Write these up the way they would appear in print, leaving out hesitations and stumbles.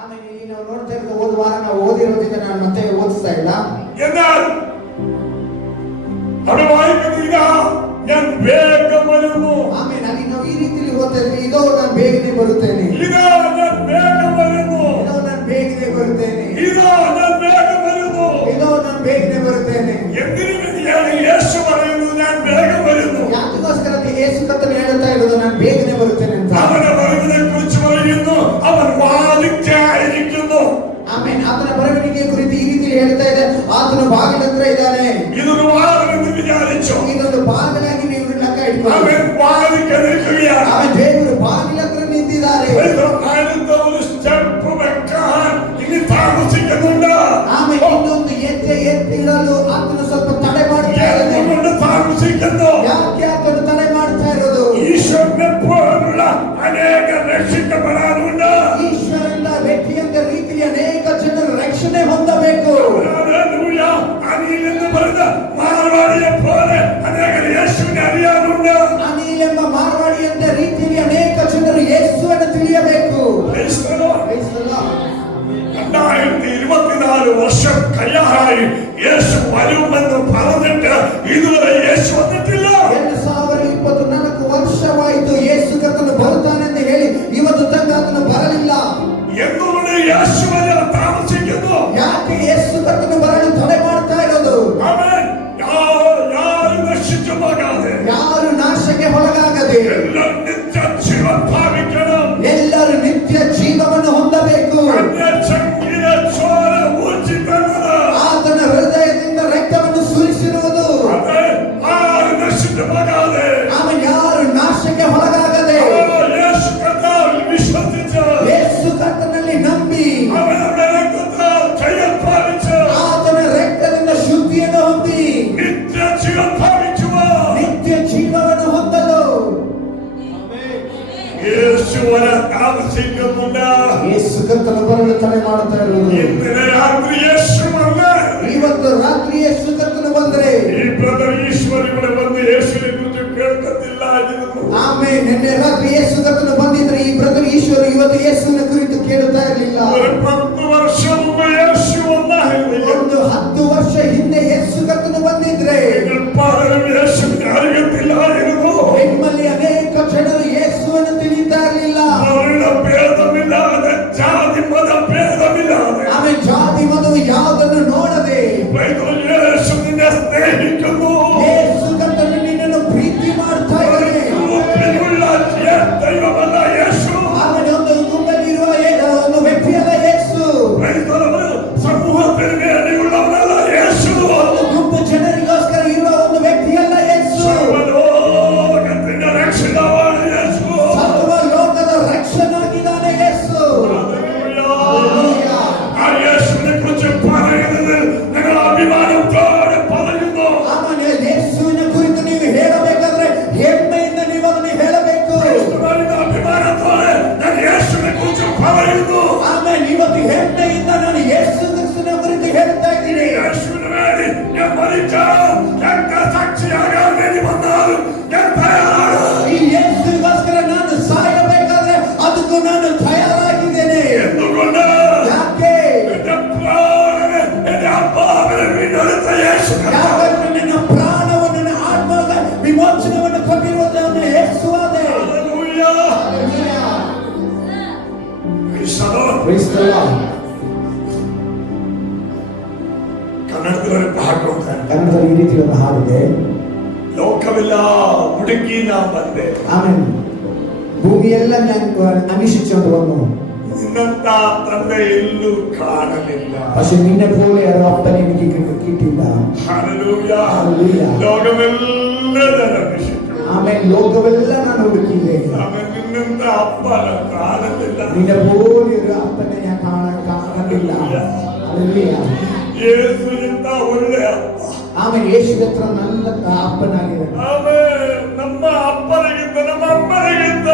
ಆಮೇಲೆ ಇಲ್ಲಿ ನಾವು ನೋಡ್ತಾ ಇರೋದು ಹೋದ ವಾರ ನಾವು ಓದಿರೋದ್ರಿಂದ ನಾನು ಮತ್ತೆ ಓದಿಸ್ತಾ ಇಲ್ಲ. എന്നാൽ അവിടെ വായിക്കുന്നത് ഇതാ ഞാൻ വേഗം വരുന്നു. ಆಮೇಲೆ ಅಲ್ಲಿ ನಾವು ಈ ರೀತಿಯಲ್ಲಿ ಓದ್ತಾ ಇದ್ವಿ, ಇದೋ ನಾನು ಬೇಗನೆ ಬರುತ್ತೇನೆ, ഇതാ ഞാൻ വേഗം വരുന്നു, ಇದೋ ನಾನು ಬೇಗನೆ ಬರುತ್ತೇನೆ, ഇതാ ഞാൻ വേഗം വരുന്നു. ಇದೋ ನಾನು ಬೇಗನೆ ಬರುತ್ತೇನೆ. എന്തിനു വേണ്ടിയാണ് യേശു പറയുന്നത് ഞാൻ വേഗം വരുന്നു? ಯಾತಕ್ಕೋಸ್ಕರ ಯೇಸು ಕರ್ತನು ಹೇಳ್ತಾ ಇರೋದು ನಾನು ಬೇಗನೆ ಬರುತ್ತೇನೆ ಅಂತ? അവന്റെ വരവിനെ കുറിച്ച് പറയുന്നു, അവൻ വാതിൽക്കലായിരിക്കുന്നു. ಆಮೇಲೆ ಆತನ ಬರವಣಿಗೆ ಕುರಿತು ಈ ರೀತಿ ಹೇಳ್ತಾ ಇದೆ, ಆತನ ಬಾಗಿಲ ಹತ್ರ ಇದ್ದಾನೆ. ഇതൊരു വാതിലെന്ന് വിചാരിച്ചോ? ಇದೊಂದು ಬಾಗಿಲಾಗಿ ನೀವು ಲೆಕ್ಕ ಇಟ್ಕೊಳ್ಳಿ. അവൻ വാതിൽക്കൽ നിൽക്കുകയാണ്. ಆಮೇಲೆ ದೇವರು ಬಾಗಿಲ ಹತ್ರ ನಿಂತಿದ್ದಾರೆ. അടുത്ത ഒരു സ്റ്റെപ്പ് വെക്കാൻ ഇനി താമസിക്കുന്നുണ്ട്. ಆಮೇಲೆ ಇನ್ನೊಂದು ಹೆಜ್ಜೆ ಎತ್ತಿಡಲು ಆತನು ಸ್ವಲ್ಪ ತಡೆ ಮಾಡ್ತಾ ಇದ್ದಾನೆ. എന്തുകൊണ്ട് താമസിക്കുന്നു? ಯಾಕೆ ಆತನು ತಡೆ ಮಾಡ್ತಾ ಇರೋದು? ഈശ്വരനെ പോലുള്ള അനേക രക്ഷിക്കപ്പെടാനുണ്ട്. ಈಶ್ವರನ ವ್ಯಕ್ತಿಯಂತ ರೀತಿಯ ಅನೇಕ ಜನರು ರಕ್ಷಣೆ ಹೊಂದಬೇಕು. ഹല്ലേലൂയ. അനിൽ എന്ന് പറയുന്ന മാർവാടിയെ പോലെ അനേകർ യേശുവിനെ അറിയാനുണ്ട്. ಅನಿಲ್ ಎಂಬ ಮಾರ್ವಾಡಿಯಂತ ರೀತಿಯಲ್ಲಿ ಅನೇಕ ಜನರು ಯೇಸುವನ್ನು ತಿಳಿಯಬೇಕು. 2024 വർഷം കഴിയാറായി. യേശു വരുമെന്ന് പറഞ്ഞിട്ട് ഇതുവരെ യേശു വന്നിട്ടില്ല. 2024 ವರ್ಷವಾಯಿತು, ಯೇಸು ಕರ್ತನು ಬರುತ್ತಾನೆಂದು ಹೇಳಿ ಇವತ್ತು ತನಕ ಆತನು ಬರಲಿಲ್ಲ. എന്തുകൊണ്ട് യേശു വരാൻ താമസിക്കുന്നു? ಯಾಕೆ ಯೇಸು ಕರ್ತನು ಬರಲು ತಡೆ ಮಾಡ್ತಾ ಇರೋದು? ആമേൻ. ಯಾರು നശിച്ചു പോകാതെ, ಯಾರು ನಾಶಕ್ಕೆ ಒಳಗಾಗದೆ എല്ലാവരും നിത്യജീവൻ പ്രാപിക്കണം. ಎಲ್ಲರೂ ನಿತ್ಯ ಜೀವವನ್ನು ಹೊಂದಬೇಕು. അന്യചങ്കിലെ ചോര ഊറ്റിത്തന്നത്, ಆತನ ಹೃದಯದಿಂದ ರಕ್ತವನ್ನು ಸುರಿಸಿರುವುದು. അത് ആരും നശിച്ചു പോകാതെ, ಆಮೇಲೆ ಯಾರು ನಾಶಕ್ಕೆ ಒಳಗಾಗದೆ യേശു കർത്താവിൽ വിശ്വസിച്ച് ಯೇಸು ಕರ್ತನಲ್ಲಿ ನಂಬಿ അവന്റെ രക്തത്താൽ ജയം പ്രാപിച്ച് ಆತನ ರಕ್ತದಿಂದ ಶುದ್ಧಿಯನ್ನು ಹೊಂದಿ നിത്യജീവൻ പ്രാപിക്കുവാൻ ನಿತ್ಯ ಜೀವವನ್ನು ಹೊಂದಲು യേശു വരാൻ താമസിക്കുന്നുണ്ട്. ಯೇಸು ಕರ್ತನು ಬರಲು ತಡೆ ಮಾಡುತ್ತಾ ಇರುವುದು. ഇന്നലെ രാത്രി യേശു വന്ന്, ಇವತ್ತು ರಾತ್ರಿ ಯೇಸು ಕರ್ತನು ಬಂದರೆ ഈ ബ്രദർ ഈശ്വർ ഇവിടെ വന്ന് യേശുവിനെ കുറിച്ച് കേൾക്കത്തില്ലായിരുന്നു. ಆಮೇಲೆ ನಿನ್ನೆ ರಾತ್ರಿ ಯೇಸು ಕರ್ತನು ಬಂದಿದ್ರೆ ಈ ಬ್ರದರ್ ಈಶ್ವರ ಇವತ್ತು ಯೇಸುವಿನ ಕುರಿತು ಕೇಳುತ್ತಾ ಇರಲಿಲ್ಲ. ഒരു 10 വർഷം മുമ്പ് യേശു വന്നായിരുന്നു. ಒಂದು 10 ವರ್ಷ ಹಿಂದೆ ಯೇಸು ಕರ್ತನು ಬಂದಿದ್ರೆ നിങ്ങൾ പലരും യേശുവിനെ അറിയത്തില്ലായിരുന്നു. ನಿಮ್ಮಲ್ಲಿ ಅನೇಕ ಜನರು ಯೇಸುವನ್ನು ತಿಳಿತಾ ಇರಲಿಲ್ಲ. വർണ്ണ ഭേദമില്ലാതെ, ജാതി മത ഭേദമില്ലാതെ, ಆಮೇಲೆ ಜಾತಿ ಮತವು ಯಾವುದನ್ನು ನೋಡದೆ യേശു നിന്നെ സ്നേഹിക്കുന്നു. ಯೇಸು ಕರ್ತನು ನಿನ್ನನ್ನು ಪ್ರೀತಿ ಮಾಡ್ತಾ ಇದ್ದಾನೆ. ൂപ്പിലുള്ള ദൈവമല്ല യേശു. ಆಮೇಲೆ ಒಂದು ಗುಂಪಲ್ಲಿರುವ ಒಂದು ವ್ಯಕ್ತಿಯಲ್ಲ ಯೇಸು. സമൂഹത്തിന് വേണ്ടിയുള്ളവനല്ല യേശു. ಒಂದು ಗುಂಪು ಜನರಿಗೋಸ್ಕರ ಇರುವ ಒಂದು ವ್ಯಕ್ತಿಯಲ್ಲ ಯೇಸು. സർവ്വലോകത്തിന്റെ രക്ഷിതാവാണ് യേശു. ಸರ್ವ ಲೋಕದ ರಕ್ಷಕನಾಗಿದ್ದಾನೆ ಯೇಸು. ഹല്ലേലൂയ. ആ യേശുവിനെ കുറിച്ച് പറയുന്നത് നിങ്ങൾ അഭിമാനത്തോടെ പറയുന്നു. ಆಮೇಲೆ ಯೇಸುವಿನ ಕುರಿತು ನೀವು ಹೇಳಬೇಕಾದ್ರೆ ಹೆಮ್ಮೆಯಿಂದ ನೀವು ಅದನ್ನು ಹೇಳಬೇಕು. അഭിമാനത്തോടെ ഞാൻ യേശുവിനെ കുറിച്ച് പറയുന്നു. ಆಮೇಲೆ ಇವತ್ತು ಹೆಮ್ಮೆಯಿಂದ ನಾನು ಯೇಸು ಕ್ರಿಸ್ತನ ಕುರಿತು ಹೇಳ್ತಾ ಇದ್ದೀನಿ. യേശുവിന് വേണ്ടി ഞാൻ മരിക്കാൻ, സാക്ഷിയാകാൻ വേണ്ടി വന്നാലും ഞാൻ തയ്യാറാണ്. ಈ ಯೇಸುಗೋಸ್ಕರ ನಾನು ಸಾಯಬೇಕಾದ್ರೆ ಅದಕ್ಕೂ ನಾನು ತಯಾರಾಗಿದ್ದೇನೆ. എന്തുകൊണ്ട്? ಯಾಕೆ? എന്റെ പ്രാണനെ, എന്റെ ആത്മാവിനെ വീണ്ടെടുത്ത യേശു കർത്താവ്. ಯಾಕಂದ್ರೆ ನನ್ನ ಪ್ರಾಣವನ್ನು ನನ್ನ ಆತ್ಮದ ವಿಮೋಚನವನ್ನು ಕೊಟ್ಟಿರುವುದನ್ನು ಯೇಸುವಾದೆ. ഹല്ലേലൂയ. Praise the Lord. കന്നഡത്തിലൊരു പാട്ടുണ്ട്. ಕನ್ನಡದಲ್ಲಿ ಈ ರೀತಿ ಒಂದು ಹಾಡಿದೆ. ലോകമില്ല ಹುಡುಕಿ ನಾ ಬಂದೆ. ಆಮೇಲೆ ಭೂಮಿಯೆಲ್ಲ ಅನ್ವೇಷಿಸಿಕೊಂಡು വന്നു. നിന്നಂತ ತಂದೆ ಎಲ್ಲೂ ಕಾಣಲಿಲ್ಲ. പക്ഷെ നിന്നെ പോലെ ഒരു അപ്പനെ എനിക്ക് കിട്ടിയില്ല. ഹല്ലേലൂയ. ഹല്ലേലൂയ. ലോകമെല്ലാം അന്വേഷിച്ചു. ಆಮೇಲೆ ಲೋಕವೆಲ್ಲ ನಾನು ಹುಡುಕಿದೆ. ആമേൻ. നിന്നಂತ അപ്പനെ കാണലില്ല. ನಿನ್ನ പോലെ ഒരു ಅಪ್ಪനെ ഞാൻ ಕಾಣಲಿಲ್ಲ. ಹಲ್ಲೆಲೂಯ. യേശുവിന്റെ ഒരേ അപ്പ. ಆಮೇಲೆ ಯೇಸು ಹತ್ರ ನನ್ನ ಅಪ್ಪನಾಗಿದೆ. ആമേൻ. ನಮ್ಮ ಅಪ್ಪನಿಗಿಂತ ನಮ್ಮ ಅಮ್ಮನಿಗಿಂತ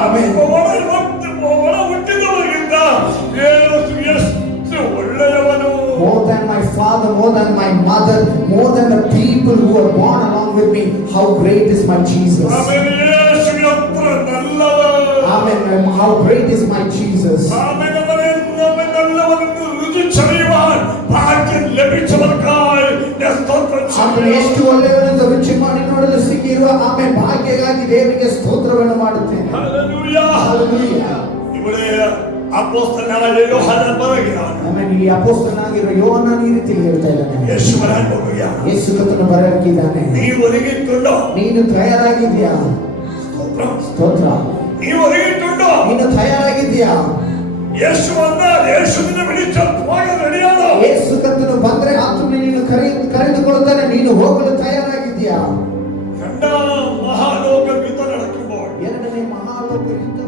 ಆಮೆನ್. ಒಳ ಹುಟ್ಟಿದವರಿಗಿಂತ ಯೇಸು ಎಷ್ಟು ಒಳ್ಳೆಯವನು. More than my father, more than my mother, more than the people who are born along with me, how great is my Jesus. ആമേൻ. യേശു എത്ര നല്ലവൻ. Amen. How great is my Jesus. ആമേൻ. അവൻ എന്നെ ಆತನು ಎಷ್ಟು ಒಳ್ಳೆಯವನೆಂದು ರುಚಿ ಮಾಡಿ ನೋಡಲು ಸಿಕ್ಕಿರುವ ಆಮೇಲೆ ಭಾಗ್ಯಗಾಗಿ ದೇವರಿಗೆ ಸ್ತೋತ್ರವನ್ನು ಮಾಡುತ್ತೇನೆ. ഹല്ലേലൂയ. Hallelujah. ഇവിടെ അപ്പോസ്തലനായ യോഹന്നാൻ പറയുകയാണ്, ಆಮೇಲೆ ಈ ಅಪೊಸ್ತಲನಾಗಿರುವ ಯೋಹಾನನು ಈ ರೀತಿ ಹೇಳ್ತಾ ಇದ್ದಾನೆ, യേശു വരാൻ പോകുകയാണ്. ಯೇಸು ಕರ್ತನು ಬರಲಿದ್ದಾನೆ. നീ ഒരുങ്ങിയിട്ടുണ്ടോ? ನೀನು ತಯಾರಾಗಿದ್ಯಾ? സ്തോത്രം. ಸ್ತೋತ್ರ. നീ ഒരുങ്ങിയിട്ടുണ്ടോ? ನೀನು ತಯಾರಾಗಿದ್ಯಾ? യേശു വന്നാൽ യേശു നിന്നെ വിളിച്ചാൽ പോകാൻ റെഡിയാണോ? ಯೇಸು ಕರ್ತನು ಬಂದ್ರೆ ಆತನು ನೀನು ಕರೆದುಕೊಳ್ಳುತ್ತಾನೆ. ನೀನು ಹೋಗಲು ತಯಾರಾಗಿದ್ಯಾ? രണ്ടാം മഹാലോക യുദ്ധം നടക്കുമ്പോൾ ಎರಡನೇ ಮಹಾಲೋಕ ಯುದ್ಧ